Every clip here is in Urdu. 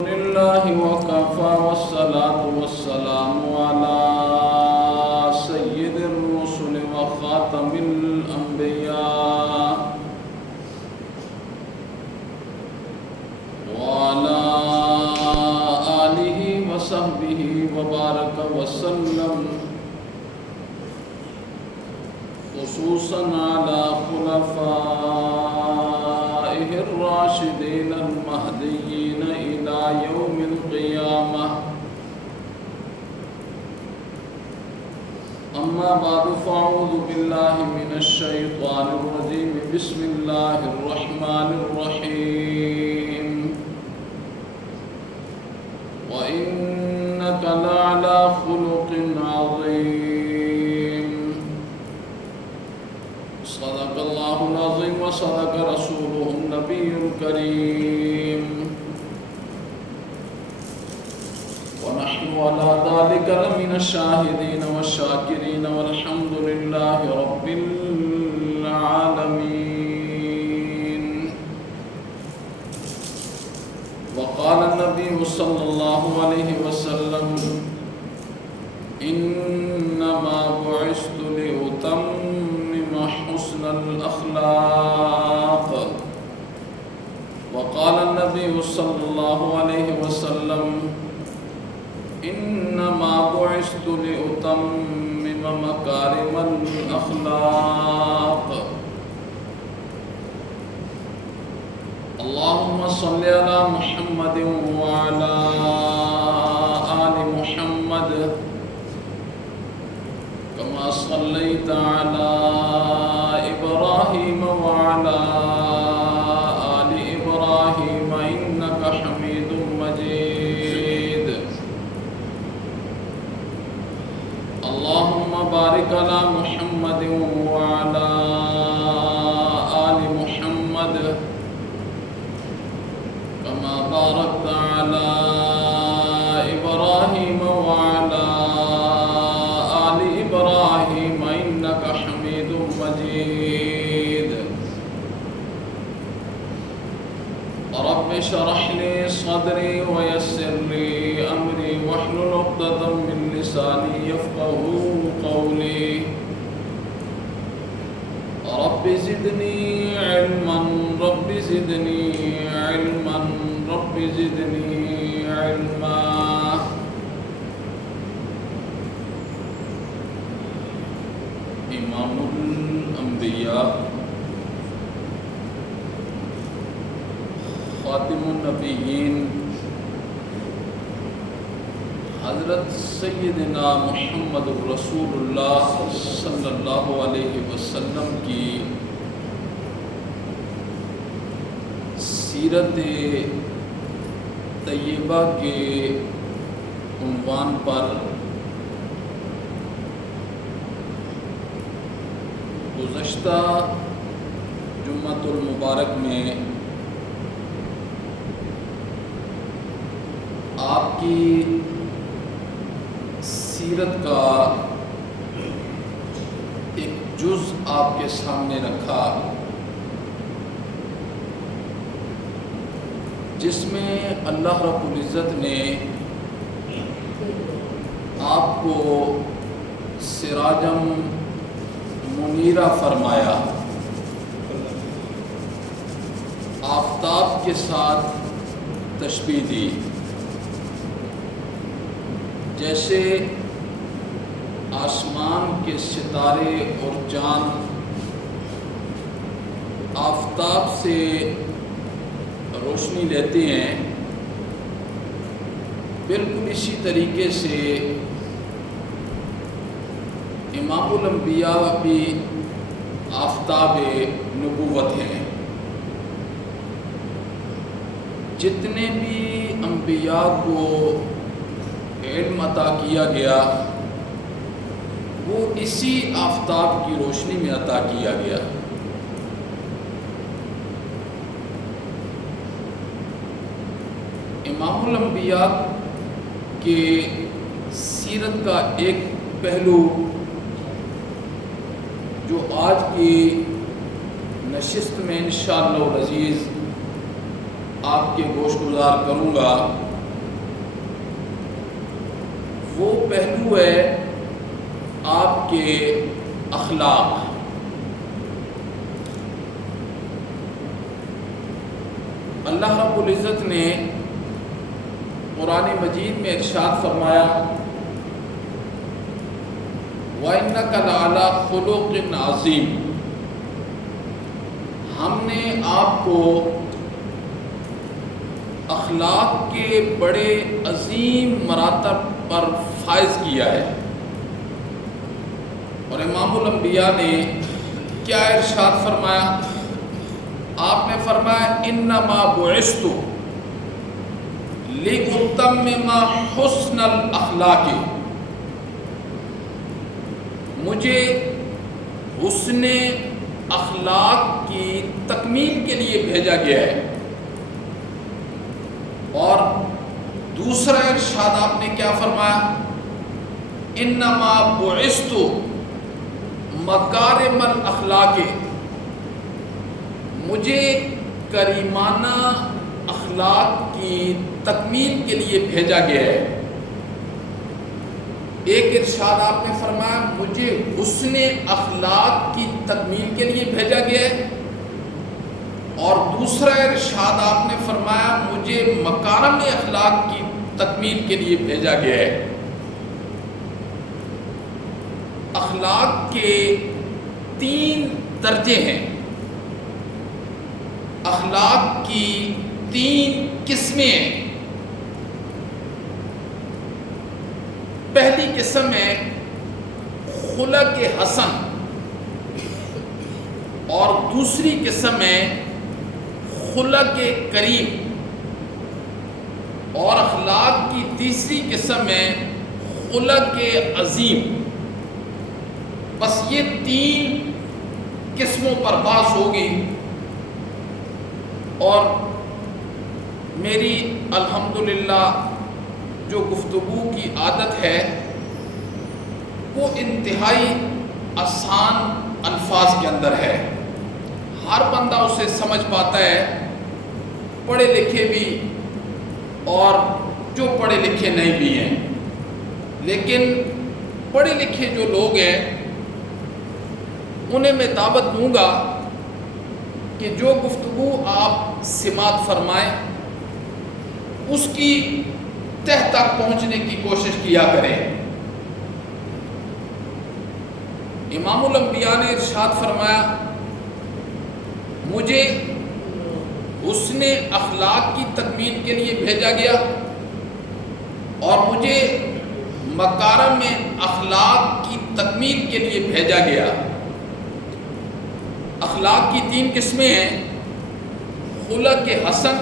لله وكفى والصلاة والسلام على سيد الرسل وخاتم الأنبياء وعلى آله وصحبه وبارك وسلم، خصوصا على خلفائه الراشدين المهديين إلى يوم القيامة. أما بعد فأعوذ بالله من الشيطان الرجيم. بسم الله الرحمن الرحيم. وإنك لعلى خلق عظيم. صدق الله العظيم وصدق رسوله النبي الكريم، ونحن على ذلك لمن الشاهدين والشاكرين، والحمد لله رب العالمين. وقال النبي صلى الله عليه وسلم: إنما بعثت لأتمم حسن الأخلاق. وقال النبي صلى الله عليه وسلم: إنما بعثت لأتمم مكارم الأخلاق. اللهم صل على محمد وعلى آل محمد كما صليت على إبراهيم وعلى آل إبراهيم إنك حميد مجيد. اللهم بارك على محمد وعلى آل محمد كما باركت على إبراهيم وعلى آل إبراهيم إنك حميد مجيد. رب اشرح لي صدري ويسر لي أمري واحلل عقدة من لساني يفقهوا قولي. رب زدني علما رب زدني علما رب زدني علما. امام الانبیاء خاتم النبیین حضرت سیدنا محمد الرسول اللہ صلی اللہ علیہ وسلم کی سیرت طیبہ کے عنوان پر گزشتہ جمعۃ المبارک میں آپ کی سیرت کا ایک جز آپ کے سامنے رکھا، جس میں اللہ رب العزت نے آپ کو سراجم منیرہ فرمایا، آفتاب کے ساتھ تشبیہ دی. جیسے آسمان کے ستارے اور چاند آفتاب سے روشنی لیتے ہیں، بالکل اسی طریقے سے امام الانبیاء بھی آفتاب نبوت ہیں. جتنے بھی انبیاء کو علم عطا کیا گیا وہ اسی آفتاب کی روشنی میں عطا کیا گیا. امام الانبیاء کے سیرت کا ایک پہلو جو آج کی نشست میں انشاءاللہ العزیز آپ کے گوش گزار کروں گا، وہ پہلو ہے آپ کے اخلاق۔ اللہ رب العزت نے قرآن مجید میں ارشاد فرمایا وَإِنَّكَ لَعَلَىٰ خُلُقٍ عَظِيمٍ، ہم نے آپ کو اخلاق کے بڑے عظیم مراتب پر فائز کیا ہے۔ اور امام الانبیاء نے کیا ارشاد فرمایا؟ آپ نے فرمایا انما بعثت لأتمم حسن الاخلاق، مجھے حسن اخلاق کی تکمیل کے لیے بھیجا گیا ہے۔ اور دوسرا ارشاد آپ نے کیا فرمایا؟ انما بعثت مکارم الاخلاق، مجھے کریمانہ اخلاق کی تکمیل کے لیے بھیجا گیا ہے۔ ایک ارشاد آپ نے فرمایا مجھے حسن اخلاق کی تکمیل کے لیے بھیجا گیا ہے، اور دوسرا ارشاد آپ نے فرمایا مجھے مکارم اخلاق کی تکمیل کے لیے بھیجا گیا ہے۔ اخلاق کے 3 درجے ہیں، اخلاق کی 3 قسمیں ہیں۔ پہلی قسم ہے خلق حسن، اور دوسری قسم ہے خلق کریم، اور اخلاق کی تیسری قسم ہے خلق عظیم۔ بس یہ 3 قسموں پر بحث ہوگی، اور میری الحمدللہ جو گفتگو کی عادت ہے وہ انتہائی آسان الفاظ کے اندر ہے، ہر بندہ اسے سمجھ پاتا ہے، پڑھے لکھے بھی اور جو پڑھے لکھے نہیں بھی ہیں۔ لیکن پڑھے لکھے جو لوگ ہیں انہیں میں دعوت دوں گا کہ جو گفتگو آپ سماعت فرمائیں اس کی تہ تک پہنچنے کی کوشش کیا کریں۔ امام الانبیاء نے ارشاد فرمایا مجھے حسن اخلاق کی تکمیل کے لیے بھیجا گیا، اور مجھے مکارم اخلاق کی تکمیل کے لیے بھیجا گیا۔ اخلاق کی 3 قسمیں ہیں، خلق حسن،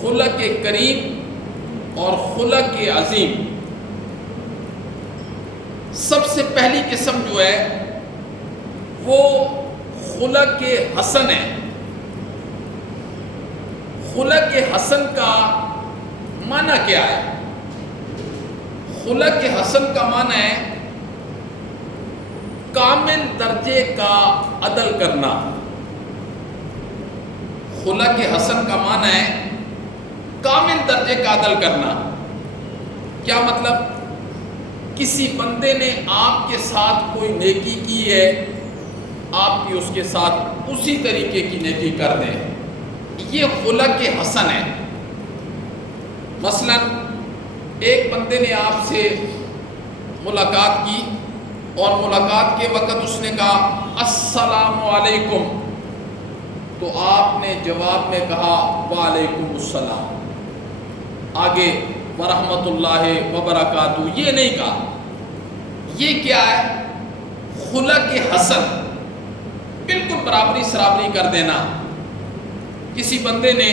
خلق کریم اور خلق عظیم۔ سب سے پہلی قسم جو ہے وہ خلق حسن ہے۔ خلق حسن کا معنی کیا ہے؟ خلق حسن کا معنی ہے کامل درجے کا عدل کرنا۔ خلق حسن کا معنی ہے کامل درجے کا عدل کرنا۔ کیا مطلب؟ کسی بندے نے آپ کے ساتھ کوئی نیکی کی ہے، آپ بھی اس کے ساتھ اسی طریقے کی نیکی کر دیں، یہ خلق حسن ہے۔ مثلا ایک بندے نے آپ سے ملاقات کی، اور ملاقات کے وقت اس نے کہا السلام علیکم، تو آپ نے جواب میں کہا وعلیکم السلام، آگے ورحمۃ اللہ وبرکاتہ یہ نہیں کہا۔ یہ کیا ہے؟ خلق حسن، بالکل برابری سرابری کر دینا۔ کسی بندے نے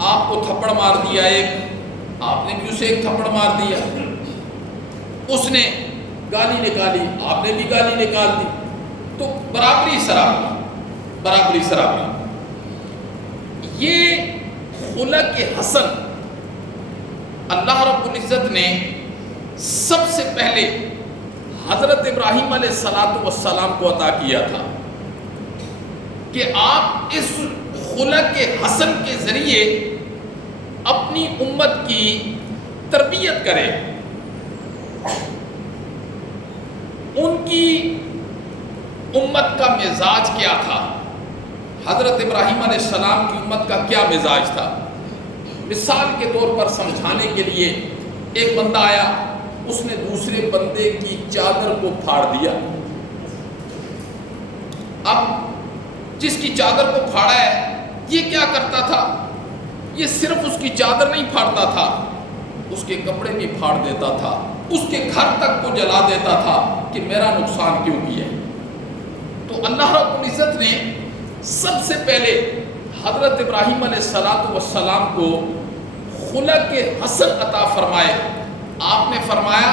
آپ کو تھپڑ مار دیا ایک، آپ نے بھی اسے ایک تھپڑ مار دیا، اس نے گالی نکالی، آپ نے بھی گالی نکال دی، تو برابری سرابری، برابری سرابری۔ یہ خلق حسن اللہ رب العزت نے سب سے پہلے حضرت ابراہیم علیہ السلام کو عطا کیا تھا کہ آپ اس خلق حسن کے ذریعے اپنی امت کی تربیت کرے. ان کی امت کا مزاج کیا تھا؟ حضرت ابراہیم علیہ السلام کی امت کا کیا مزاج تھا؟ مثال کے طور پر سمجھانے کے لیے ایک بندہ آیا، اس نے دوسرے بندے کی چادر کو پھاڑ دیا. اب جس کی چادر کو پھاڑا ہے یہ کیا کرتا تھا؟ یہ صرف اس کی چادر نہیں پھاڑتا تھا، اس کے کپڑے بھی پھاڑ دیتا تھا، اس کے گھر تک کو جلا دیتا تھا کہ میرا نقصان کیوں کیا ہے. تو اللہ رب العزت نے سب سے پہلے حضرت ابراہیم علیہ السلام کو خلق حسن عطا فرمائے. آپ نے فرمایا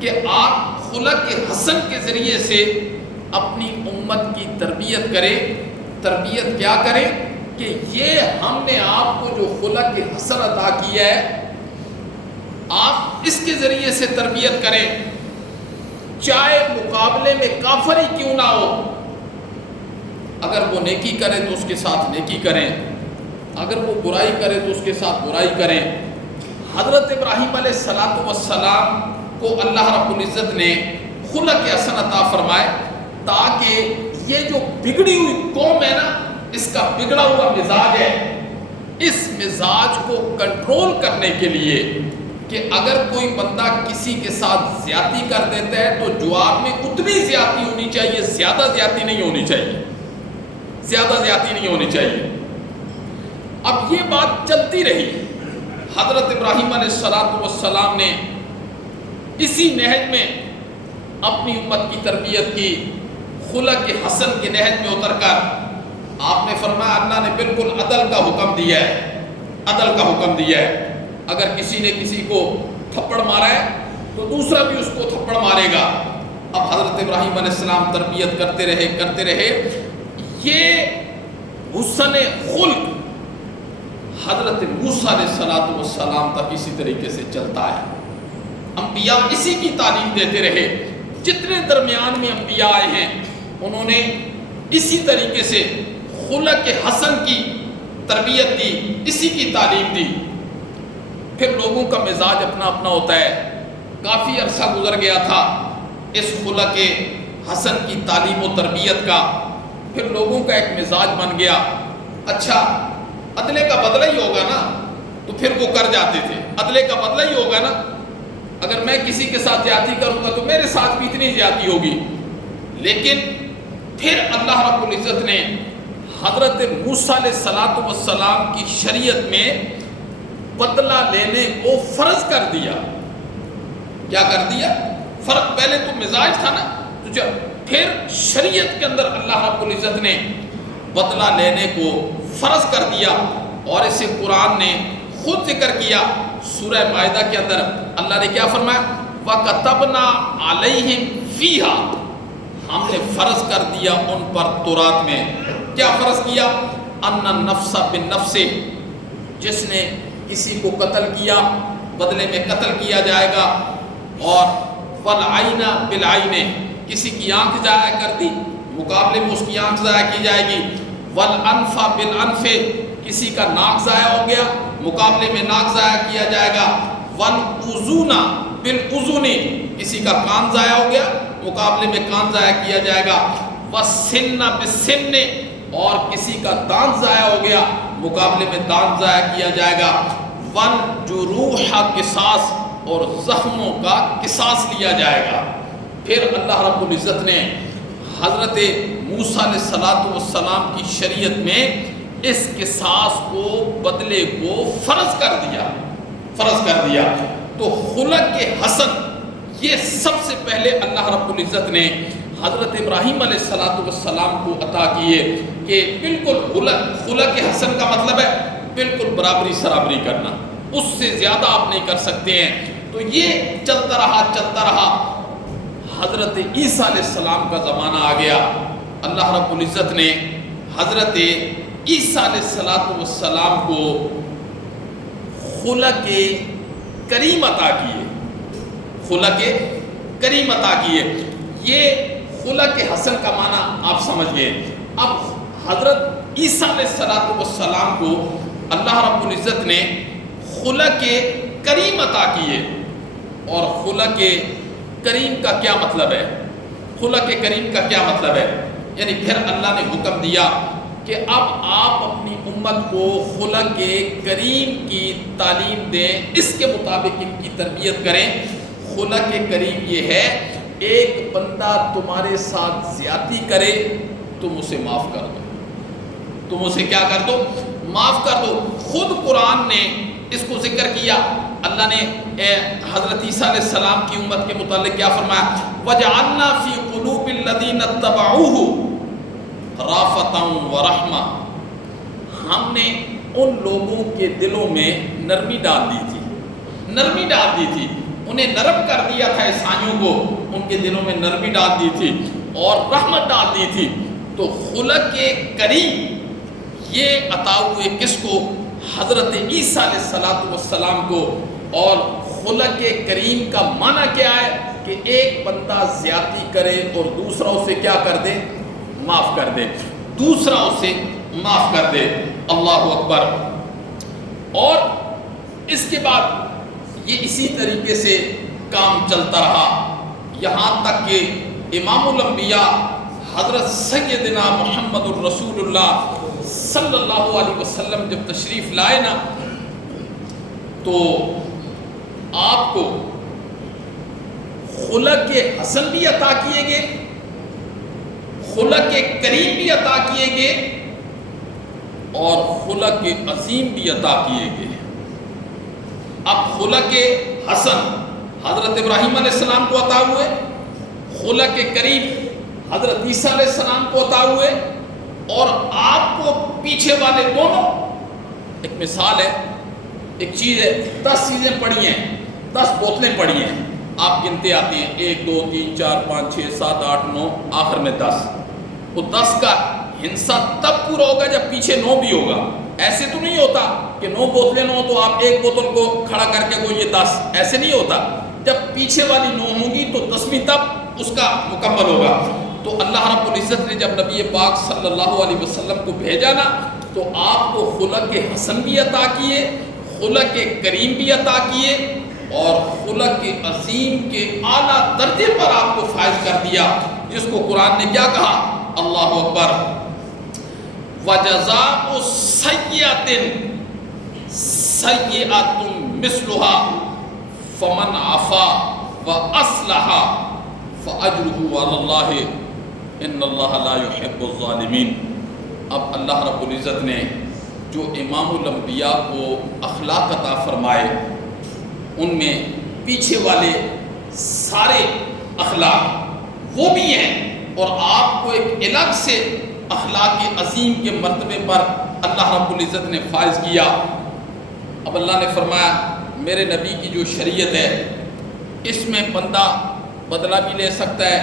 کہ آپ خلق حسن کے ذریعے سے اپنی امت کی تربیت کریں. تربیت کیا کریں؟ کہ یہ ہم نے آپ کو جو خلق حسن عطا کیا ہے آپ اس کے ذریعے سے تربیت کریں. چاہے مقابلے میں کافر ہی کیوں نہ ہو، اگر وہ نیکی کرے تو اس کے ساتھ نیکی کریں، اگر وہ برائی کرے تو اس کے ساتھ برائی کریں. حضرت ابراہیم علیہ السلام کو اللہ رب العزت نے خلق حسن عطا فرمائے تاکہ یہ جو بگڑی ہوئی قوم ہے نا، اس کا بگڑا ہوا مزاج ہے، اس مزاج کو کنٹرول کرنے کے لیے کہ اگر کوئی بندہ کسی کے ساتھ زیادتی کر دیتا ہے تو جواب میں اتنی زیادتی ہونی چاہیے، زیادہ زیادتی نہیں ہونی چاہیے، زیادہ زیادتی نہیں ہونی چاہیے. اب یہ بات چلتی رہی. حضرت ابراہیم علیہ السلام نے اسی نہج میں اپنی امت کی تربیت کی. خلق حسن کے نہج میں اتر کر آپ نے فرمایا اللہ نے بالکل عدل کا حکم دیا ہے، عدل کا حکم دیا ہے. اگر کسی نے کسی کو تھپڑ مارا ہے تو دوسرا بھی اس کو تھپڑ مارے گا. اب حضرت ابراہیم علیہ السلام تربیت کرتے رہے. یہ حسن خلق حضرت موسیٰ علیہ السلام تک اسی طریقے سے چلتا ہے. انبیاء اسی کی تعلیم دیتے رہے. جتنے درمیان میں انبیاء آئے ہیں انہوں نے اسی طریقے سے خلق حسن کی تربیت دی، اسی کی تعلیم دی. پھر لوگوں کا مزاج اپنا اپنا ہوتا ہے. کافی عرصہ گزر گیا تھا اس خلق حسن کی تعلیم و تربیت کا. پھر لوگوں کا ایک مزاج بن گیا، اچھا عدلے کا بدلہ ہی ہوگا نا، تو پھر وہ کر جاتے تھے. عدلے کا بدلہ ہی ہوگا نا، اگر میں کسی کے ساتھ زیادتی کروں گا تو میرے ساتھ بھی اتنی زیادتی ہوگی. لیکن پھر اللہ رب العزت نے حضرت موسیٰ علیہ السلام کی شریعت میں بدلہ لینے کو فرض کر دیا. کیا کر دیا؟ فرق. پہلے تو مزاج تھا نا، تو پھر شریعت کے اندر اللہ رب العزت نے بدلہ لینے کو فرض کر دیا. اور اسے قرآن نے خود ذکر کیا. سورہ مائدہ کے اندر اللہ نے کیا فرمایا؟ وَكَتَبْنَا عَلَيْهِمْ فِيهَا، ہم نے فرض کر دیا ان پر تورات میں. کیا فرض کیا؟ أَنَّ النَّفْسَ بِالنَّفْسِ، جس نے کسی کو قتل کیا بدلے میں قتل کیا جائے گا. اور وَالْعَيْنَ بِالْعَيْنِ، کسی کی آنکھ ضائع کر دی مقابلے میں اس کی آنکھ ضائع کی جائے گی. وَالْأَنْفَ بِالْأَنْفِ، کسی کا ناک ضائع ہو گیا مقابلے میں ناک ضائع کیا جائے گا. وَالْأُذُونَ بِالْأُذُونِ، کسی کا کان ضائع ہو گیا مقابلے میں کان ضائع کیا جائے گا. وَالسِّنَّ بِالسِّنِّ، اور کسی کا دانت ضائع ہو گیا مقابلے میں دانت ضائع کیا جائے گا. وَالْجُرُوحَ قِصَاص، اور زخموں کا قصاص لیا جائے گا. پھر اللہ رب العزت نے حضرت موسیٰ علیہ السلام کی شریعت میں اس قصاص کو بدلے کو فرض کر دیا. تو خلق حسن یہ سب سے پہلے اللہ رب العزت نے حضرت ابراہیم علیہ السلام کو عطا کیے کہ بالکل خلق حسن کا مطلب ہے بالکل برابری سرابری کرنا، اس سے زیادہ آپ نہیں کر سکتے ہیں. تو یہ چلتا رہا. حضرت عیسیٰ علیہ السلام کا زمانہ آ گیا. اللہ رب العزت نے حضرت عیسیٰ علیہ السلام کو خلق کریم عطا کیے. خلق کریم عطا کیے. یہ خلق حسن کا معنی آپ سمجھ گئے. اب حضرت عیسیٰ علیہ السلام کو اللہ رب العزت نے خلق کریم عطا کیے. اور خلق کریم کا کیا مطلب ہے؟ خلق کریم کا کیا مطلب ہے؟ یعنی پھر اللہ نے حکم دیا کہ اب آپ اپنی امت کو خلق کریم کی تعلیم دیں، اس کے مطابق ان کی تربیت کریں. خلق کریم یہ ہے، ایک بندہ تمہارے ساتھ زیادتی کرے تم اسے معاف کر دو. تم اسے کیا کر دو؟ معاف کر دو. خود قرآن نے اس کو ذکر کیا. اللہ نے حضرت عیسیٰ علیہ السلام کی امت کے متعلق کیا فرمایا؟ وَجَعَلْنَا فِي قُلُوبِ الَّذِينَ اتَّبَعُوهُ رَأْفَةً وَرَحْمَةً. ہم نے ان لوگوں کے دلوں میں نرمی ڈال دی تھی، نرمی ڈال دی تھی، انہیں نرم کر دیا تھا. عیسائیوں کو ان کے دلوں میں نرمی ڈال دی تھی اور رحمت ڈال دی تھی. تو خلق کریم یہ عطا ہوئے کس کو؟ حضرت عیسیٰ علیہ السلام کو. اور خلق کریم کا معنی کیا ہے؟ کہ ایک بندہ زیادتی کرے اور دوسرا اسے کیا کر دے؟ معاف کر دے. دوسرا اسے معاف کر دے. اللہ اکبر. اور اس کے بعد یہ اسی طریقے سے کام چلتا رہا یہاں تک کہ امام الانبیاء حضرت سیدنا محمد الرسول اللہ صلی اللہ علیہ وسلم جب تشریف لائے نا، تو آپ کو خلق حسن بھی عطا کیے گئے، خلق کریم بھی عطا کیے گئے اور خلق عظیم بھی عطا کیے گئے. اب خلق حسن حضرت ابراہیم علیہ السلام کو عطا ہوئے، خلق کریم حضرت عیسیٰ علیہ السلام کو عطا ہوئے، اور آپ کو پیچھے والے دونوں. ایک مثال ہے، ایک چیز ہے، 10 چیزیں پڑی ہیں، 10 بوتلیں پڑی ہیں، آپ گنتے آتے ہیں 1 2 3 4 5 6 7 8 9، آخر میں 10. وہ 10 کا ہنسا تب پورا ہوگا جب پیچھے 9 بھی ہوگا. ایسے تو نہیں ہوتا کہ 9 بوتلیں نہ ہو تو آپ ایک بوتل کو کھڑا کر کے وہ یہ 10، ایسے نہیں ہوتا. جب پیچھے والی 9 ہوگی تو 10ویں تب اس کا مکمل ہوگا. تو اللہ رب العزت نے جب نبی پاک صلی اللہ علیہ وسلم کو بھیجا نا، تو آپ کو خلق حسن بھی عطا کیے، خلق کریم بھی عطا کیے، اور خلق عظیم کے اعلیٰ درجے پر آپ کو فائز کر دیا، جس کو قرآن نے کیا کہا؟ اللہ اکبر. وَجَزَاءُ سَيِّئَةٍ سَيِّئَةٌ مِثْلُهَا فَمَنْ عَفَا وَأَصْلَحَ فَأَجْرُهُ عَلَى اللَّهِ إِنَّ اللَّهَ لَا يُحِبُّ الظَّالِمِينَ. اب اللہ رب العزت نے جو امام الانبیاء کو اخلاق عطا فرمائے، ان میں پیچھے والے سارے اخلاق وہ بھی ہیں، اور آپ کو ایک الگ سے اخلاق عظیم کے مرتبے پر اللہ رب العزت نے فائز کیا. اب اللہ نے فرمایا میرے نبی کی جو شریعت ہے اس میں بندہ بدلہ بھی لے سکتا ہے،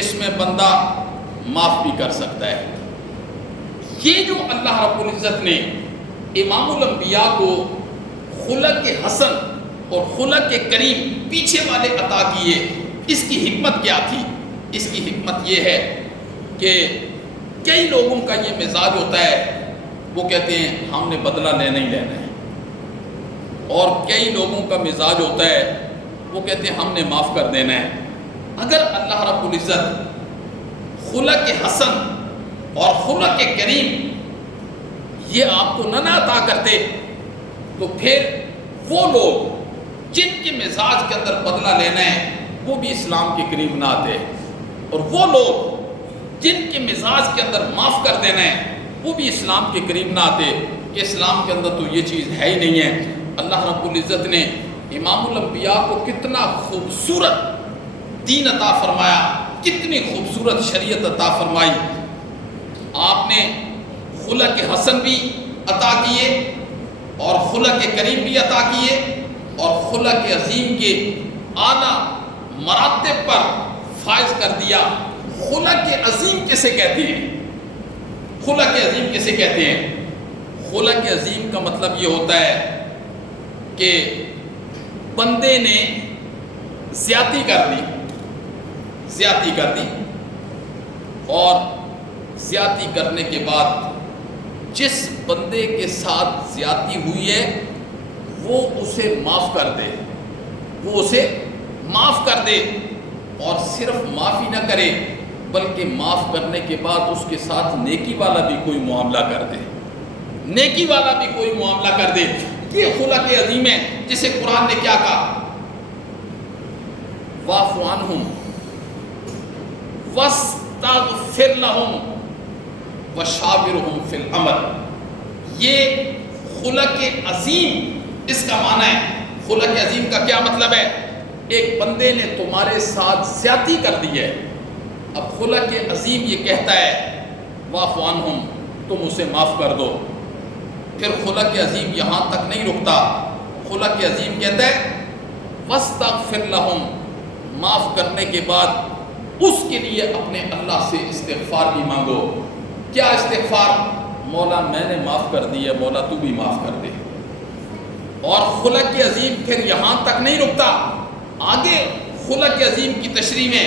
اس میں بندہ معاف بھی کر سکتا ہے. یہ جو اللہ رب العزت نے امام الانبیاء کو خلق حسن اور خلق کریم پیچھے والے عطا کیے، اس کی حکمت کیا تھی؟ اس کی حکمت یہ ہے کہ کئی لوگوں کا یہ مزاج ہوتا ہے، وہ کہتے ہیں ہم نے بدلہ لینا ہی لینا ہے، اور کئی لوگوں کا مزاج ہوتا ہے وہ کہتے ہیں ہم نے معاف کر دینا ہے. اگر اللہ رب العزت خلق حسن اور خلق کریم یہ آپ کو نہ عطا کرتے تو پھر وہ لوگ جن کے مزاج کے اندر بدلہ لینا ہے وہ بھی اسلام کے قریب نہ آتے، اور وہ لوگ جن کے مزاج کے اندر معاف کر دینا ہے وہ بھی اسلام کے قریب نہ آتے، کہ اسلام کے اندر تو یہ چیز ہے ہی نہیں ہے. اللہ رب العزت نے امام الانبیاء کو کتنا خوبصورت دین عطا فرمایا، کتنی خوبصورت شریعت عطا فرمائی. آپ نے خلق حسن بھی عطا کیے اور خلق کریم بھی عطا کیے، اور خلق عظیم کے اعلیٰ مراتب پر فائز کر دیا. خلق عظیم کسے کہتے ہیں؟ خلق عظیم کسے کہتے ہیں؟ خلق عظیم کا مطلب یہ ہوتا ہے کہ بندے نے زیادتی کر دی، اور زیادتی کرنے کے بعد جس بندے کے ساتھ زیادتی ہوئی ہے وہ اسے معاف کر دے، وہ اسے معاف کر دے، اور صرف معافی نہ کرے بلکہ معاف کرنے کے بعد اس کے ساتھ نیکی والا بھی کوئی معاملہ کر دے، نیکی والا بھی کوئی معاملہ کر دے۔ یہ خلق عظیم ہے جسے قرآن نے کیا کہا؟ واعف عنہم واستغفر لہم وشاورہم فی الامر۔ یہ خلق عظیم، اس کا معنی ہے، خلق عظیم کا کیا مطلب ہے؟ ایک بندے نے تمہارے ساتھ زیادتی کر دی ہے، اب خلق عظیم یہ کہتا ہے واعف عنہم، تم اسے معاف کر دو۔ پھر خلق عظیم یہاں تک نہیں رکتا، خلق عظیم کہتا ہے واستغفر لہم، معاف کرنے کے بعد اس کے لیے اپنے اللہ سے استغفار بھی مانگو۔ کیا استغفار؟ مولا میں نے معاف کر دی ہے، مولا تو بھی معاف کر دے۔ اور خلق عظیم پھر یہاں تک نہیں رکتا، آگے خلق عظیم کی تشریح میں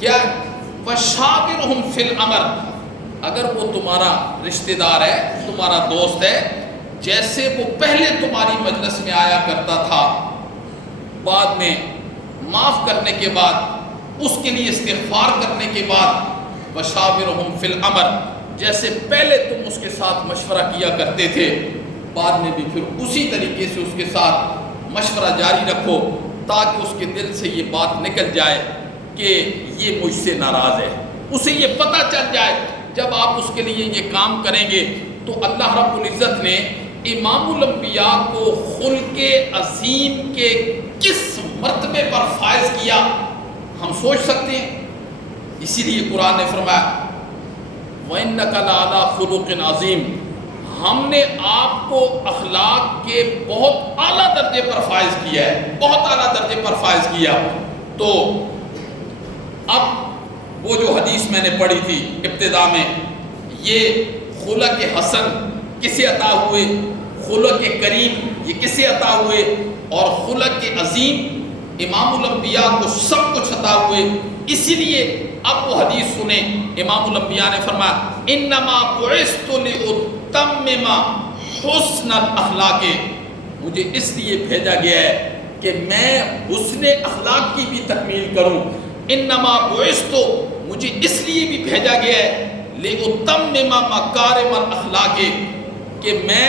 کیا؟ وشاورہم فی الامر، اگر وہ تمہارا رشتہ دار ہے، تمہارا دوست ہے، جیسے وہ پہلے تمہاری مجلس میں آیا کرتا تھا، بعد میں معاف کرنے کے بعد، اس کے لیے استغفار کرنے کے بعد، وشاورہم فی الامر، جیسے پہلے تم اس کے ساتھ مشورہ کیا کرتے تھے، بعد میں بھی پھر اسی طریقے سے اس کے ساتھ مشورہ جاری رکھو، تاکہ اس کے دل سے یہ بات نکل جائے کہ یہ مجھ سے ناراض ہے، اسے یہ پتہ چل جائے۔ جب آپ اس کے لیے یہ کام کریں گے تو اللہ رب العزت نے امام الانبیاء کو خلق عظیم کے کس مرتبے پر فائز کیا، ہم سوچ سکتے ہیں؟ اسی لیے قرآن نے فرمایا وَإِنَّكَ لَعَلَىٰ خُلُقٍ عَظِيمٍ، ہم نے آپ کو اخلاق کے بہت اعلیٰ درجے پر فائز کیا ہے، بہت اعلیٰ درجے پر فائز کیا۔ تو اب وہ جو حدیث میں نے پڑھی تھی ابتدا میں، یہ خلق حسن کسے عطا ہوئے، خلق کریم یہ کسے عطا ہوئے، اور خلق عظیم امام الانبیاء کو سب کچھ عطا ہوئے۔ اسی لیے اب وہ حدیث سنیں، امام الانبیاء نے فرمایا انما بعثت لاتمم حسن الاخلاق، مجھے اس لیے بھیجا گیا ہے کہ میں حسن اخلاق کی بھی تکمیل کروں۔ انما بعثت، مجھے اس لیے بھی بھیجا گیا ہے لاتمم مکارم الاخلاق، کہ میں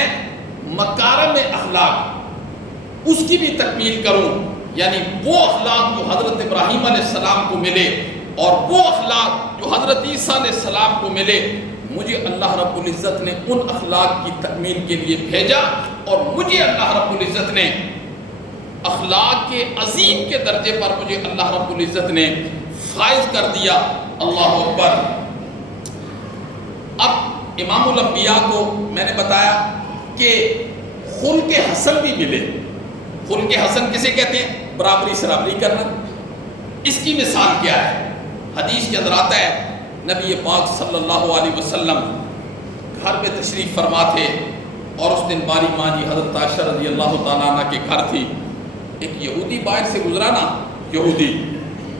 مکارم اخلاق اس کی بھی تکمیل کروں، یعنی وہ اخلاق جو حضرت ابراہیم علیہ السلام کو ملے اور وہ اخلاق جو حضرت عیسیٰ علیہ السلام کو ملے، مجھے اللہ رب العزت نے ان اخلاق کی تکمیل کے لیے بھیجا، اور مجھے اللہ رب العزت نے اخلاق کے عظیم کے درجے پر مجھے اللہ رب العزت نے فائز کر دیا۔ اللہ اکبر۔ اب امام الانبیاء کو میں نے بتایا کہ خلق حسن بھی ملے۔ خلق حسن کسے کہتے ہیں؟ برابری سرابری کرنا۔ اس کی مثال کیا ہے؟ حدیث کے اندر آتا ہے نبی پاک صلی اللہ علیہ وسلم گھر میں تشریف فرما تھے، اور اس دن باری ماں جی حضرت عائشہ رضی اللہ تعالیٰ عنہ کے گھر تھی۔ ایک یہودی باہر سے گزرا نا، یہودی،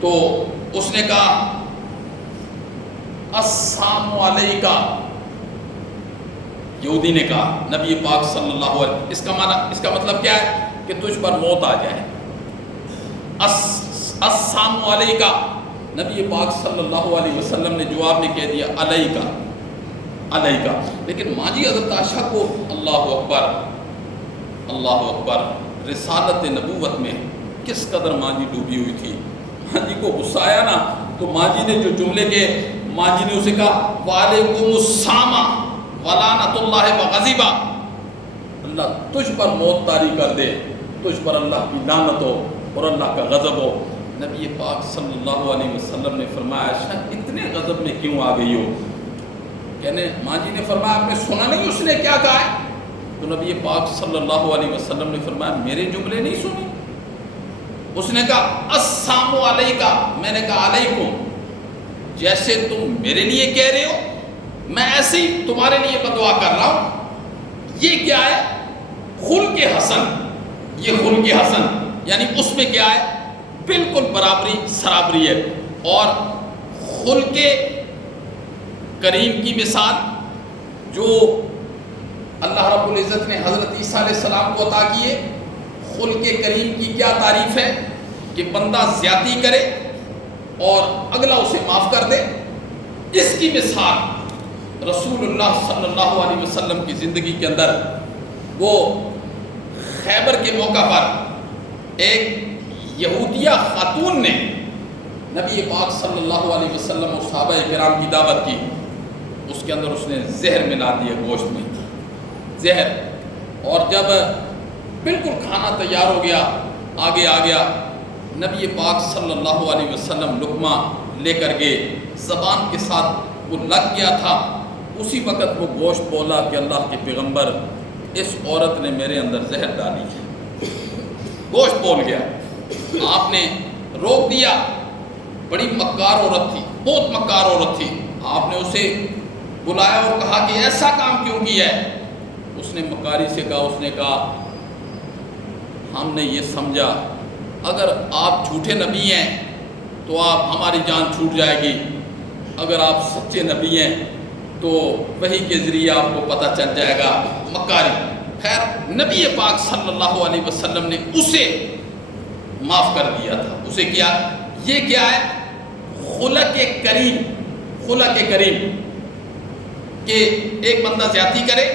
تو اس نے کہا السلام علیکہ، یہودی نے کہا نبی پاک صلی اللہ علیہ وسلم، اس کا مطلب کیا ہے کہ تجھ پر موت آ جائے۔ السلام علیکہ، نبی پاک صلی اللہ علیہ وسلم نے جواب میں کہہ دیا علیکہ، علیکہ، لیکن ماں جی حضرت عائشہ کو اللہ اکبر، اللہ اکبر، رسالت نبوت میں کس قدر ماں جی ڈوبی ہوئی تھی۔ ماں جی کو غصہ آیا نا، تو ماں جی نے جو جملے کے، ماں جی نے اسے کہا وعلیکم السلام ولعنۃ اللہ وغضبہ، اللہ تجھ پر موت طاری کر دے، تجھ پر اللہ کی لعنت ہو اور اللہ کا غضب ہو۔ نبی پاک صلی اللہ علیہ وسلم نے فرمایا عائشہ اتنے غضب میں کیوں آ گئی ہو؟ کہنے ماں جی نے فرمایا آپ نے سنا نہیں اس نے کیا کہا ہے؟ تو نبی پاک صلی اللہ علیہ وسلم نے فرمایا میرے جملے نہیں سنے؟ اس نے کہا السلام علیکہ، میں نے کہا علیکم، جیسے تم میرے لیے کہہ رہے ہو میں ایسے ہی تمہارے لیے بدعا کر رہا ہوں۔ یہ کیا ہے؟ خلق حسن۔ یہ خلق حسن یعنی اس میں کیا ہے؟ بالکل برابری سرابری ہے۔ اور خلق کریم کی مثال جو اللہ رب العزت نے حضرت عیسیٰ علیہ السلام کو عطا کیے۔ خلق کریم کی کیا تعریف ہے کہ بندہ زیادتی کرے اور اگلا اسے معاف کر دے۔ اس کی مثال رسول اللہ صلی اللہ علیہ وسلم کی زندگی کے اندر، وہ خیبر کے موقع پر ایک یہودیہ خاتون نے نبی پاک صلی اللہ علیہ وسلم اور صحابہ کرام کی دعوت کی، اس کے اندر اس نے زہر ملا دیا، گوشت میں زہر، اور جب بالکل کھانا تیار ہو گیا، آگے آ گیا، نبی پاک صلی اللہ علیہ وسلم لقمہ لے کر گئے، زبان کے ساتھ وہ لگ گیا تھا، اسی وقت وہ گوشت بولا کہ اللہ کے پیغمبر، اس عورت نے میرے اندر زہر ڈالی ہے، گوشت بول گیا۔ آپ نے روک دیا، بڑی مکار عورت تھی، بہت مکار عورت تھی، آپ نے اسے بلایا اور کہا کہ ایسا کام کیوں کیا ہے؟ اس نے مکاری سے کہا، اس نے کہا ہم نے یہ سمجھا اگر آپ جھوٹے نبی ہیں تو آپ ہماری جان چھوٹ جائے گی، اگر آپ سچے نبی ہیں تو وحی کے ذریعے آپ کو پتہ چل جائے گا، مکاری۔ خیر نبی پاک صلی اللہ علیہ وسلم نے اسے معاف کر دیا تھا۔ اسے کیا؟ یہ کیا ہے؟ خلق کریم، خلق کریم کہ ایک بندہ زیادتی کرے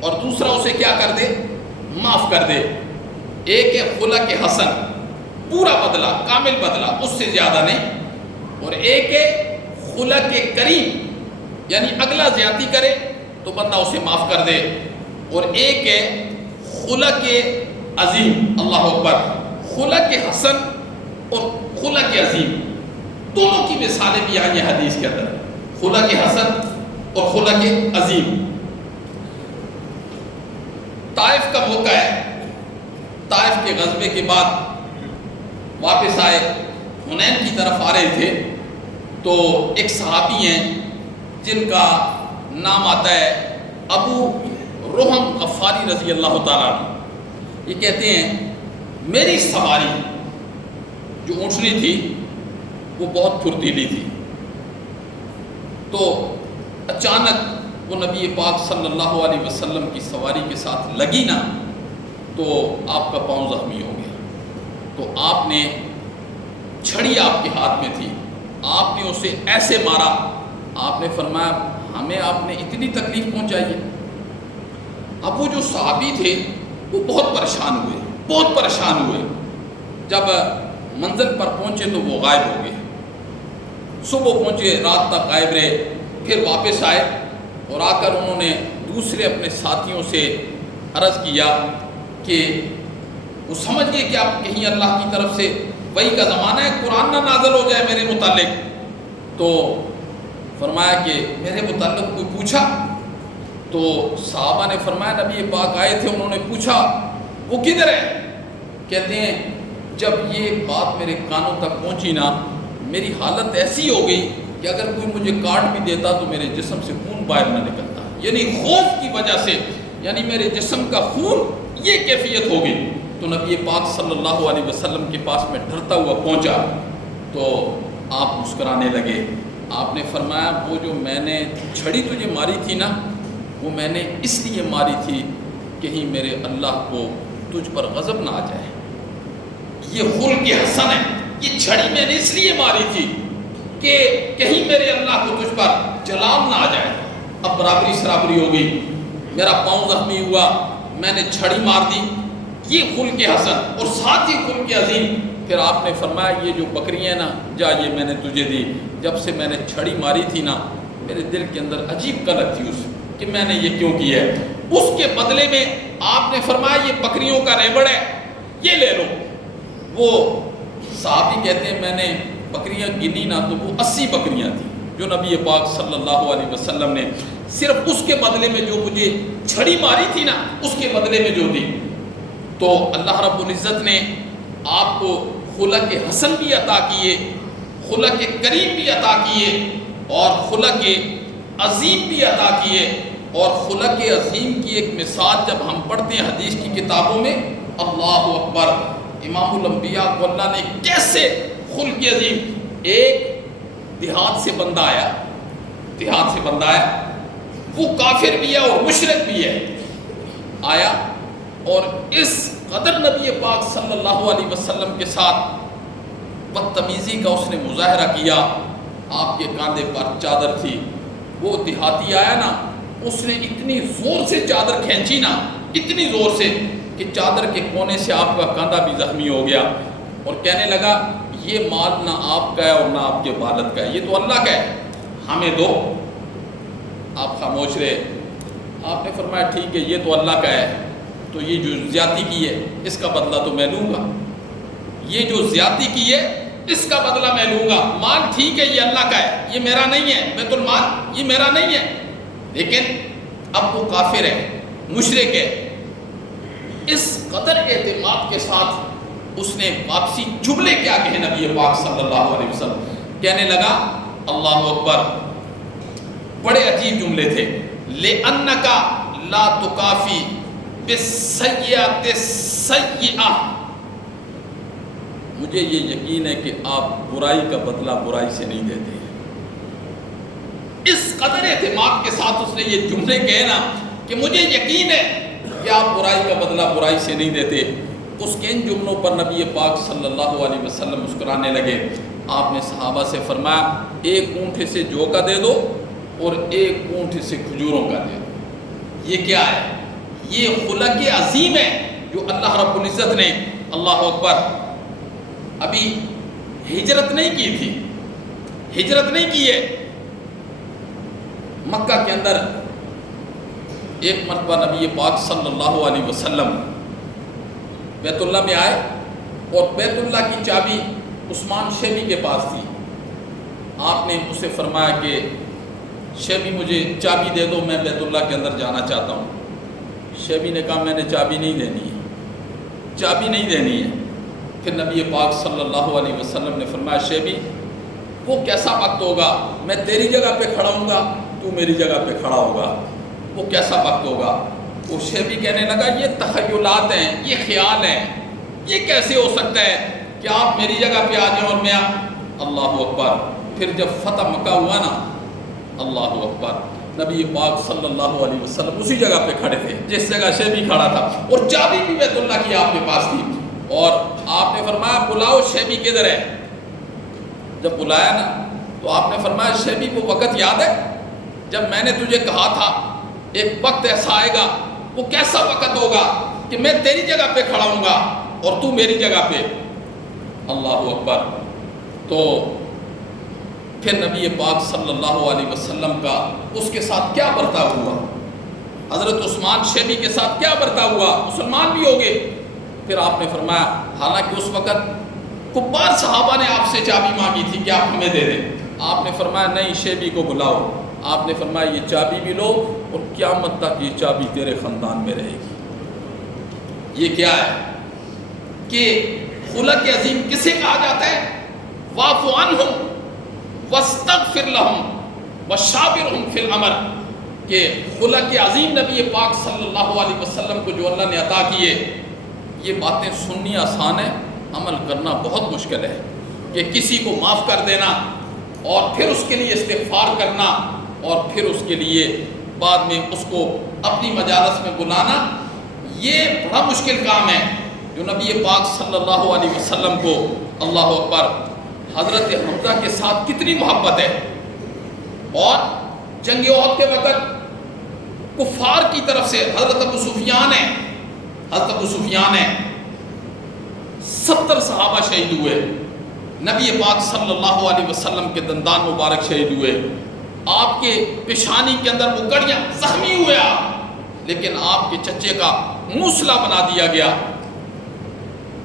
اور دوسرا اسے کیا کر دے؟ معاف کر دے۔ ایک ہے خلق حسن، پورا بدلہ، کامل بدلہ، اس سے زیادہ نہیں، اور ایک ہے خلق کریم، یعنی اگلا زیادتی کرے تو بندہ اسے معاف کر دے، اور ایک ہے خلق عظیم، اللہ اکبر، خلق حسن اور خلق عظیم، دونوں کی مثالیں بھی آئی ہیں حدیث کے اندر، خلق حسن اور خلق عظیم۔ طائف کا موقع ہے، طائف کے غزوے کے بعد واپس آئے، حنین کی طرف آ رہے تھے، تو ایک صحابی ہیں جن کا نام آتا ہے ابو رحم غفاری رضی اللہ تعالیٰ عنہ۔ یہ کہتے ہیں میری سواری جو اونٹنی تھی وہ بہت پھرتیلی تھی، تو اچانک وہ نبی پاک صلی اللہ علیہ وسلم کی سواری کے ساتھ لگی نا، تو آپ کا پاؤں زخمی ہو گیا، تو آپ نے چھڑی آپ کے ہاتھ میں تھی، آپ نے اسے ایسے مارا، آپ نے فرمایا ہمیں آپ نے اتنی تکلیف پہنچائی ہے۔ اب وہ جو صحابی تھے وہ بہت پریشان ہوئے، بہت پریشان ہوئے، جب منزل پر پہنچے تو وہ غائب ہو گئے، صبح پہنچے، رات تک غائب رہے، پھر واپس آئے اور آ کر انہوں نے دوسرے اپنے ساتھیوں سے عرض کیا کہ وہ سمجھ گئے کہ آپ کہیں اللہ کی طرف سے وحی کا زمانہ ہے، قرآن نہ نازل ہو جائے میرے متعلق، تو فرمایا کہ میرے متعلق کوئی پوچھا؟ تو صحابہ نے فرمایا نبی پاک آئے تھے، انہوں نے پوچھا وہ کدھر ہے؟ کہتے ہیں جب یہ بات میرے کانوں تک پہنچی نا، میری حالت ایسی ہو گئی کہ اگر کوئی مجھے کاٹ بھی دیتا تو میرے جسم سے خون باہر نہ نکلتا، یعنی خوف کی وجہ سے، یعنی میرے جسم کا خون، یہ کیفیت ہو گئی۔ تو نبی پاک صلی اللہ علیہ وسلم کے پاس میں ڈرتا ہوا پہنچا، تو آپ مسکرانے لگے، آپ نے فرمایا وہ جو میں نے چھڑی تجھے ماری تھی نا، وہ میں نے اس لیے ماری تھی کہیں میرے اللہ کو تجھ پر غضب نہ آ جائے، یہ خلق حسن ہے، یہ چھڑی میں نے اس لیے ماری تھی کہ کہیں میرے اللہ کو تجھ پر جلال نہ آ جائے۔ اب برابری سرابری ہو گئی، میرا پاؤں زخمی ہوا، میں نے چھڑی مار دی، یہ خلق حسن، اور ساتھ ہی خلق عظیم۔ پھر آپ نے فرمایا یہ جو بکریاں نا، جا یہ میں نے تجھے دی، جب سے میں نے چھڑی ماری تھی نا، میرے دل کے اندر عجیب کلک تھی اس کہ میں نے یہ کیوں کیا ہے، اس کے بدلے میں آپ نے فرمایا یہ بکریوں کا ریوڑ ہے، یہ لے لو۔ وہ صحابی کہتے ہیں میں نے بکریاں گنی نا تو وہ 80 بکریاں تھیں جو نبی پاک صلی اللہ علیہ وسلم نے صرف اس کے بدلے میں جو مجھے چھڑی ماری تھی نا، اس کے بدلے میں جو دی۔ تو اللہ رب العزت نے آپ کو خلق حسن بھی عطا کیے، خلق کریم بھی عطا کیے، اور خلق عظیم بھی عطا کیے۔ اور خلق عظیم کی ایک مثال جب ہم پڑھتے ہیں حدیث کی کتابوں میں، اللہ اکبر، امام الانبیاء کو اللہ نے کیسے خلق عظیم، ایک دیہات سے بندہ آیا، دیہات سے بندہ آیا، وہ کافر بھی ہے اور مشرک بھی ہے، آیا اور اس قدر نبی پاک صلی اللہ علیہ وسلم کے ساتھ بدتمیزی کا اس نے مظاہرہ کیا. آپ کے کاندھے پر چادر تھی. وہ دیہاتی آیا نا, اس نے اتنی زور سے چادر کھینچی نا, اتنی زور سے کہ چادر کے کونے سے آپ کا کاندھا بھی زخمی ہو گیا, اور کہنے لگا یہ مال نہ آپ کا ہے اور نہ آپ کے والد کا ہے, یہ تو اللہ کا ہے, ہمیں دو. آپ خاموش رہے. آپ نے فرمایا ٹھیک ہے یہ تو اللہ کا ہے, تو یہ جو زیادتی کی ہے اس کا بدلہ تو میں لوں گا, یہ جو زیادتی کی ہے اس کا بدلہ میں لوں گا. مال ٹھیک ہے یہ اللہ کا ہے, یہ میرا نہیں ہے, بیت المال یہ میرا نہیں ہے, لیکن اب وہ کافر ہے, مشرک ہے. اس قدر اعتماد کے ساتھ اس نے واپسی جملے کیا کہے نبی پاک صلی اللہ علیہ وسلم, کہنے لگا اللہ اکبر, بڑے عجیب جملے تھے. لِأَنَّكَ لَا تُكَافِي بِالسَّيِّئَةِ السَّيِّئَةِ, مجھے یہ یقین ہے کہ آپ برائی کا بدلہ برائی سے نہیں دیتے. اس قدر اعتماد کے ساتھ اس نے یہ جملے کہے نا کہ مجھے یقین ہے کہ آپ برائی کا بدلہ برائی سے نہیں دیتے. اس کے ان جملوں پر نبی پاک صلی اللہ علیہ وسلم مسکرانے لگے. آپ نے صحابہ سے فرمایا ایک اونٹ سے جو کا دے دو اور ایک اونٹ سے کھجوروں کا دے دو. یہ کیا ہے؟ یہ خلق عظیم ہے جو اللہ رب العزت نے, اللہ اکبر, ابھی ہجرت نہیں کی تھی, ہجرت نہیں کی ہے. مکہ کے اندر ایک مرتبہ نبی پاک صلی اللہ علیہ وسلم بیت اللہ میں آئے اور بیت اللہ کی چابی عثمان شیبی کے پاس تھی. آپ نے اسے فرمایا کہ شیبی مجھے چابی دے دو, میں بیت اللہ کے اندر جانا چاہتا ہوں. شیبی نے کہا میں نے چابی نہیں دینی ہے, چابی نہیں دینی ہے. پھر نبی پاک صلی اللہ علیہ وسلم نے فرمایا شیبی وہ کیسا وقت ہوگا, میں تیری جگہ پہ کھڑا ہوں گا, تو میری جگہ پہ کھڑا ہوگا, وہ کیسا وقت ہوگا. وہ شیبی کہنے لگا یہ تخیلات ہیں, یہ خیال ہیں, یہ کیسے ہو سکتا ہے کہ آپ میری جگہ پہ آ جائیں اور میں اللہ اکبر. پھر جب فتح مکہ ہوا نا, اللہ اکبر, نبی پاک صلی اللہ علیہ وسلم اسی جگہ پہ کھڑے تھے جس جگہ شیبی کھڑا تھا, اور چابی بھی بیت اللہ کی آپ کے پاس تھی. اور آپ نے فرمایا بلاؤ شیبی کدھر ہے. جب بلایا نا تو آپ نے فرمایا شیبی کو وقت یاد ہے جب میں نے تجھے کہا تھا ایک وقت ایسا آئے گا, وہ کیسا وقت ہوگا کہ میں تیری جگہ پہ کھڑا ہوں گا اور تو میری جگہ پہ, اللہ اکبر. تو پھر نبی پاک صلی اللہ علیہ وسلم کا اس کے ساتھ کیا برتاؤ ہوا, حضرت عثمان شیبی کے ساتھ کیا برتاؤ ہوا, مسلمان بھی ہو گئے. پھر آپ نے فرمایا حالانکہ اس وقت کفار صحابہ نے آپ سے چابی مانگی تھی کہ آپ ہمیں دے دیں. آپ نے فرمایا نہیں, شیبی کو بلاؤ. آپ نے فرمایا یہ چابی بھی لو اور قیامت تک یہ چابی تیرے خاندان میں رہے گی. یہ کیا ہے کہ خلق عظیم کسے کہا جاتا ہے؟ واعف عنہم واستغفر لہم وشاورہم فی الامر, کہ خلق عظیم نبی پاک صلی اللہ علیہ وسلم کو جو اللہ نے عطا کیے, یہ باتیں سننی آسان ہے, عمل کرنا بہت مشکل ہے. کہ کسی کو معاف کر دینا اور پھر اس کے لیے استغفار کرنا اور پھر اس کے لیے بعد میں اس کو اپنی مجالس میں بلانا, یہ بڑا مشکل کام ہے. جو نبی پاک صلی اللہ علیہ وسلم کو, اللہ اکبر, حضرت حمزہ کے ساتھ کتنی محبت ہے, اور جنگ احد کے وقت کفار کی طرف سے حضرت ابو سفیان ہے, حضرت ابو سفیان ہے, 70 صحابہ شہید ہوئے. نبی پاک صلی اللہ علیہ وسلم کے دندان مبارک شہید ہوئے, آپ کے پیشانی کے اندر وہ کڑیاں, زخمی ہوئے آپ, لیکن آپ کے چچے کا موصلہ بنا دیا گیا.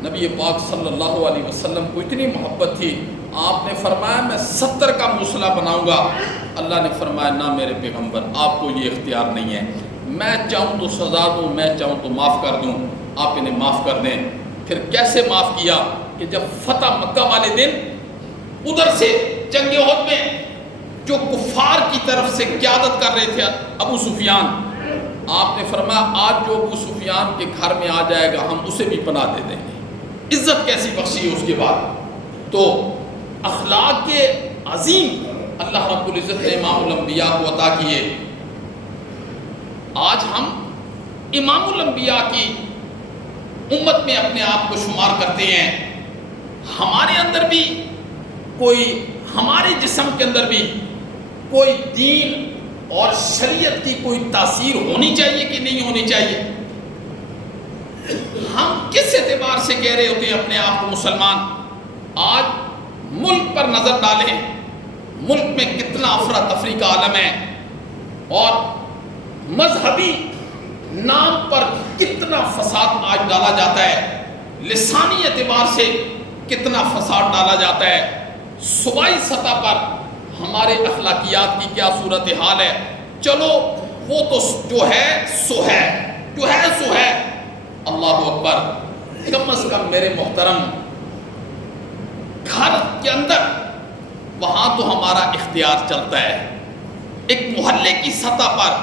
نبی پاک صلی اللہ علیہ وسلم کو اتنی محبت تھی, آپ نے فرمایا میں 70 کا موصلہ بناؤں گا. اللہ نے فرمایا نہ میرے پیغمبر, آپ کو یہ اختیار نہیں ہے, میں چاہوں تو سزا دوں, میں چاہوں تو معاف کر دوں, آپ انہیں معاف کر دیں. پھر کیسے معاف کیا کہ جب فتح مکہ والے دن ادھر سے جنگ احد میں جو کفار کی طرف سے قیادت کر رہے تھے ابو سفیان, آپ نے فرمایا آج جو ابو سفیان کے گھر میں آ جائے گا ہم اسے بھی پناہ دے دیں گے. عزت کیسی بخشی ہے اس کے بعد. تو اخلاق کے عظیم اللہ رب العزت نے امام الانبیاء کو عطا کیے. آج ہم امام الانبیاء کی امت میں اپنے آپ کو شمار کرتے ہیں، ہمارے اندر بھی کوئی، ہمارے جسم کے اندر بھی کوئی دین اور شریعت کی کوئی تاثیر ہونی چاہیے کہ نہیں ہونی چاہیے؟ ہم کس اعتبار سے کہہ رہے ہوتے ہیں اپنے آپ کو مسلمان؟ آج ملک پر نظر ڈالیں، ملک میں کتنا افراتفری کا عالم ہے، اور مذہبی نام پر کتنا فساد آج ڈالا جاتا ہے، لسانی اعتبار سے کتنا فساد ڈالا جاتا ہے، صوبائی سطح پر ہمارے اخلاقیات کی کیا صورتحال ہے۔ چلو وہ تو جو ہے سو ہے، جو ہے سو ہے، اللہ اکبر، کم از کم میرے محترم گھر کے اندر وہاں تو ہمارا اختیار چلتا ہے، ایک محلے کی سطح پر،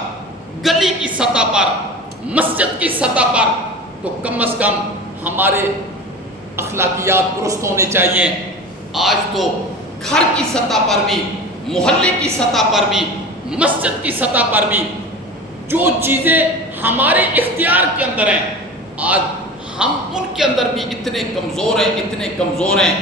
گلی کی سطح پر، مسجد کی سطح پر تو کم از کم ہمارے اخلاقیات درست ہونے چاہیے۔ آج تو گھر کی سطح پر بھی، محلے کی سطح پر بھی، مسجد کی سطح پر بھی جو چیزیں ہمارے اختیار کے اندر ہیں، آج ہم ان کے اندر بھی اتنے کمزور ہیں، اتنے کمزور ہیں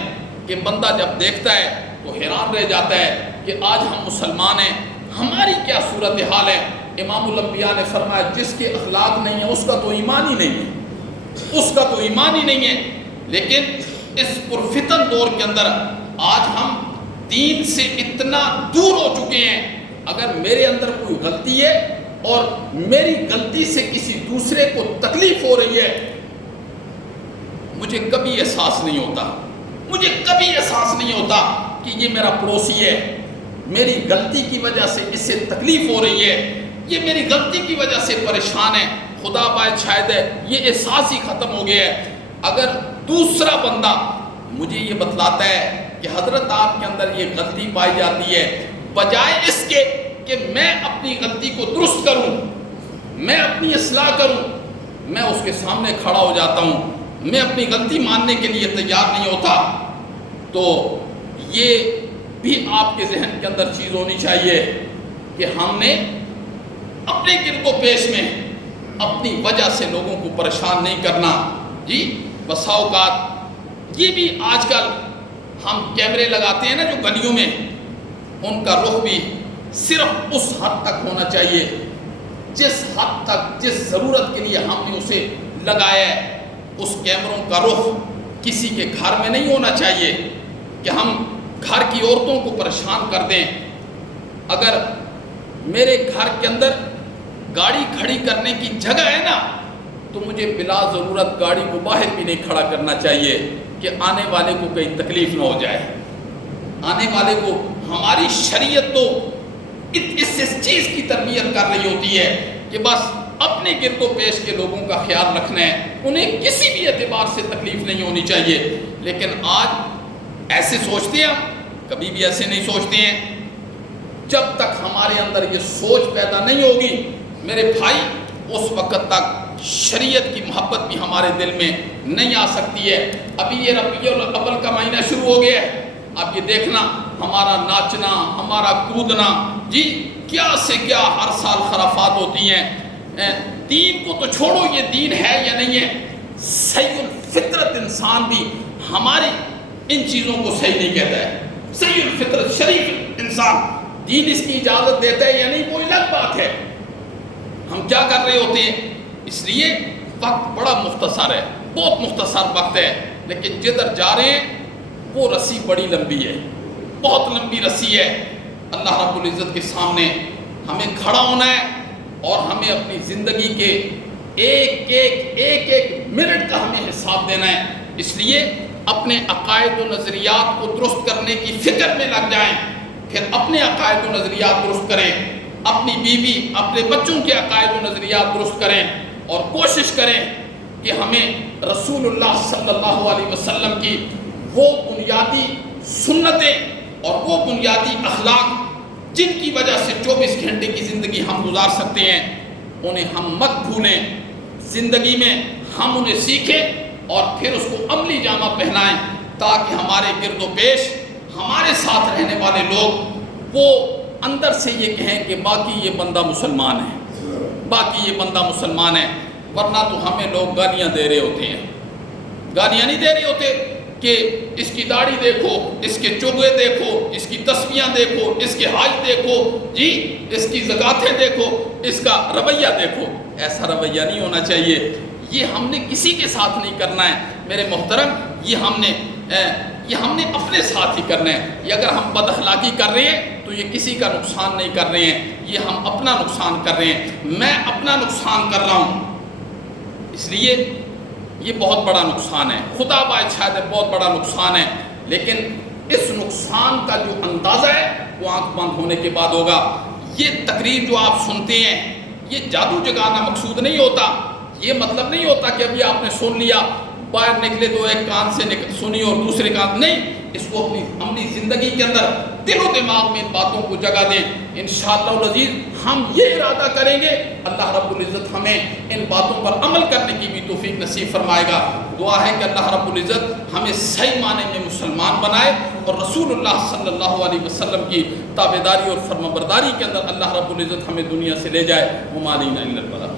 کہ بندہ جب دیکھتا ہے تو حیران رہ جاتا ہے کہ آج ہم مسلمان ہیں، ہماری کیا صورتحال ہے۔ امام الانبیاء نے فرمایا جس کے اخلاق نہیں ہیں اس کا تو ایمان ہی نہیں ہے، اس کا تو ایمان ہی نہیں ہے۔ لیکن اس پرفتن دور کے اندر آج ہم دین سے اتنا دور ہو چکے ہیں، اگر میرے اندر کوئی غلطی ہے اور میری غلطی سے کسی دوسرے کو تکلیف ہو رہی ہے، مجھے کبھی احساس نہیں ہوتا، مجھے کبھی احساس نہیں ہوتا کہ یہ میرا پڑوسی ہے، میری غلطی کی وجہ سے اس سے تکلیف ہو رہی ہے، یہ میری غلطی کی وجہ سے پریشان ہے، خدا باعث شاید ہے یہ احساس ہی ختم ہو گیا ہے۔ اگر دوسرا بندہ مجھے یہ بتلاتا ہے کہ حضرت آپ کے اندر یہ غلطی پائی جاتی ہے، بجائے اس کے کہ میں اپنی غلطی کو درست کروں، میں اپنی اصلاح کروں، میں اس کے سامنے کھڑا ہو جاتا ہوں، میں اپنی غلطی ماننے کے لیے تیار نہیں ہوتا۔ تو یہ بھی آپ کے ذہن کے اندر چیز ہونی چاہیے کہ ہم نے اپنے گرد و پیش میں اپنی وجہ سے لوگوں کو پریشان نہیں کرنا۔ جی بسا اوقات یہ بھی آج کل ہم کیمرے لگاتے ہیں نا جو گلیوں میں، ان کا رخ بھی صرف اس حد تک ہونا چاہیے جس حد تک، جس ضرورت کے لیے ہم نے اسے لگایا ہے۔ اس کیمروں کا رخ کسی کے گھر میں نہیں ہونا چاہیے کہ ہم گھر کی عورتوں کو پریشان کر دیں۔ اگر میرے گھر کے اندر گاڑی کھڑی کرنے کی جگہ ہے نا تو مجھے بلا ضرورت گاڑی کو باہر بھی نہیں کھڑا کرنا چاہیے کہ آنے والے کو کہیں تکلیف نہ ہو جائے، آنے والے کو۔ ہماری شریعت تو اس چیز کی تربیت کر رہی ہوتی ہے کہ بس اپنے گرد و پیش کے لوگوں کا خیال رکھنا ہے، انہیں کسی بھی اعتبار سے تکلیف نہیں ہونی چاہیے۔ لیکن آج ایسے سوچتے ہیں، کبھی بھی ایسے نہیں سوچتے ہیں۔ جب تک ہمارے اندر یہ سوچ پیدا نہیں ہوگی میرے بھائی، اس وقت تک شریعت کی محبت بھی ہمارے دل میں نہیں آ سکتی ہے۔ ابھی یہ ربیع الاول کا مہینہ شروع ہو گیا ہے، اب یہ دیکھنا ہمارا ناچنا، ہمارا کودنا، جی کیا سے کیا ہر سال خرافات ہوتی ہیں۔ دین کو تو چھوڑو، یہ دین ہے یا نہیں ہے، صحیح الفطرت انسان بھی ہماری ان چیزوں کو صحیح نہیں کہتا ہے۔ صحیح الفطرت شریف انسان دین اس کی اجازت دیتا ہے یا نہیں وہ الگ بات ہے۔ ہم کیا کر رہے ہوتے ہیں؟ اس لیے وقت بڑا مختصر ہے، بہت مختصر وقت ہے، لیکن جدھر جا رہے ہیں وہ رسی بڑی لمبی ہے، بہت لمبی رسی ہے۔ اللہ رب العزت کے سامنے ہمیں کھڑا ہونا ہے اور ہمیں اپنی زندگی کے ایک منٹ کا ہمیں حساب دینا ہے۔ اس لیے اپنے عقائد و نظریات کو درست کرنے کی فکر میں لگ جائیں، پھر اپنے عقائد و نظریات درست کریں، اپنی بیوی اپنے بچوں کے عقائد و نظریات درست کریں، اور کوشش کریں کہ ہمیں رسول اللہ صلی اللہ علیہ وسلم کی وہ بنیادی سنتیں اور وہ بنیادی اخلاق جن کی وجہ سے 24 گھنٹے کی زندگی ہم گزار سکتے ہیں، انہیں ہم مت بھولیں، زندگی میں ہم انہیں سیکھیں اور پھر اس کو عملی جامہ پہنائیں، تاکہ ہمارے گرد و پیش ہمارے ساتھ رہنے والے لوگ وہ اندر سے یہ کہیں کہ باقی یہ بندہ مسلمان ہے، باقی یہ بندہ مسلمان ہے۔ ورنہ تو ہمیں لوگ گالیاں دے رہے ہوتے ہیں، گالیاں نہیں دے رہے ہوتے کہ اس کی داڑھی دیکھو، اس کے چوگے دیکھو، اس کی تسبیحاں دیکھو، اس کے حج دیکھو، جی اس کی زکاتیں دیکھو، اس کا رویہ دیکھو۔ ایسا رویہ نہیں ہونا چاہیے، یہ ہم نے کسی کے ساتھ نہیں کرنا ہے میرے محترم، یہ ہم نے اپنے ساتھ ہی کرنا ہے۔ یہ اگر ہم بد اخلاقی کر رہے ہیں تو یہ کسی کا نقصان نہیں کر رہے ہیں، یہ ہم اپنا نقصان کر رہے ہیں، میں اپنا نقصان کر رہا ہوں، اس لیے یہ بہت بڑا نقصان ہے، خدا باعث شاید بہت بڑا نقصان ہے، لیکن اس نقصان کا جو اندازہ ہے وہ آنکھ بند ہونے کے بعد ہوگا۔ یہ تقریر جو آپ سنتے ہیں، یہ جادو جگانا مقصود نہیں ہوتا، یہ مطلب نہیں ہوتا کہ ابھی آپ نے سن لیا، باہر نکلے تو ایک کان سے سنی اور دوسرے کان نہیں، اس کو اپنی عملی زندگی کے اندر دل و دماغ میں ان باتوں کو جگہ دیں۔ انشاءاللہ العزیز ہم یہ ارادہ کریں گے، اللہ رب العزت ہمیں ان باتوں پر عمل کرنے کی بھی توفیق نصیب فرمائے گا۔ دعا ہے کہ اللہ رب العزت ہمیں صحیح معنی میں مسلمان بنائے اور رسول اللہ صلی اللہ علیہ وسلم کی تابعداری اور فرمانبرداری کے اندر اللہ رب العزت ہمیں دنیا سے لے جائے۔ وما علینا الا البلاغ۔